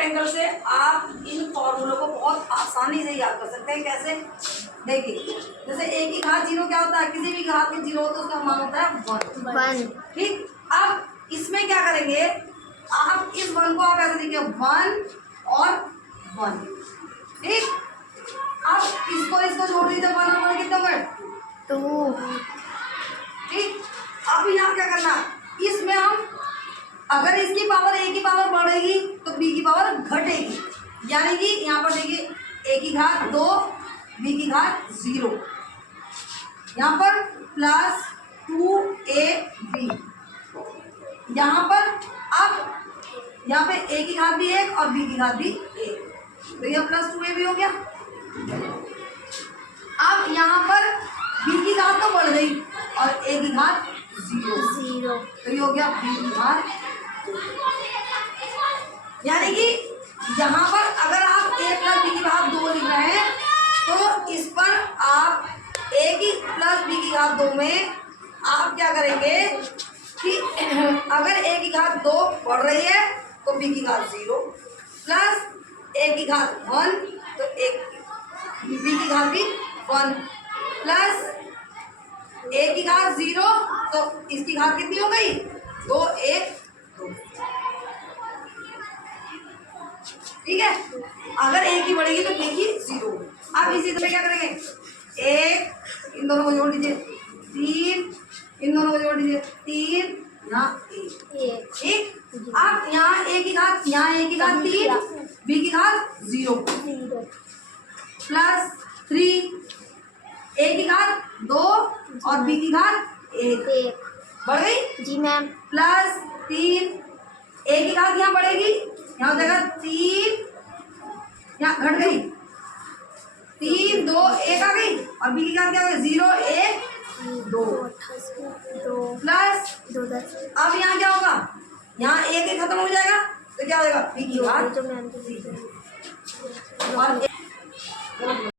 Angle से आप इन फॉर्मूलों को बहुत आसानी से याद कर सकते हैं। कैसे? देखिए, जैसे a की घात 0 क्या होता है? किसी भी घात में 0 हो तो उसका मान होता है 1। ठीक, अब इसमें क्या करेंगे, आप इस 1 को आप ऐसे देखिए 1 और 1। ठीक, अब इसको जोड़ दीजिए, 1 और 1 कितने हो गए? 2। ठीक, अब यहाँ क्या करना, इसमें हम अगर इसकी पावर a की पावर बढ़ेगी तो b की पावर घटेगी, यानी कि यहाँ पर देखिए a की घात 2, b की घात 0, यहाँ पर प्लस 2ab, यहाँ पर अब यहाँ पे a की घात भी 1 और b की घात भी 1, तो यह प्लस 2ab हो गया। अब यहाँ पर b की घात तो बढ़ गई और a की घात 0, तो ये हो गया b की घात। यानी कि यहाँ पर अगर आप a प्लस b की घात 2 लिख रहे हैं तो इस पर आप a की प्लस b की घात 2 में आप क्या करेंगे कि अगर a की घात 2 बढ़ रही है तो b की घात 0, प्लस a की घात 1 तो b की घात भी 1, प्लस a की घात 0 तो इसकी घात कितनी हो गई? 2 1 2। ठीक है, अगर a की बढ़ेगी तो b की 0। अब इसी तरह क्या करेंगे, 1 इन दोनों को जोड़ दीजिए, 3 इन दोनों को जोड़ दीजिए, 3 यहाँ 1। ठीक, अब यहाँ a की घात 3, b की घात 0, प्लस 3 a की घात 2 और b की घात 1 बढ़ गई जी मैम। प्लस 3 a की घात यहाँ बढ़ेगी, यहाँ हो जाएगा 3, यहाँ घट गई 3 2 1 आ गई और b की घात क्या हो गई 0 1 2 प्लस 2 10। अब यहाँ क्या होगा, यहाँ 1 खत्म हो जाएगा तो क्या हो जाएगा b की घात जो मैम और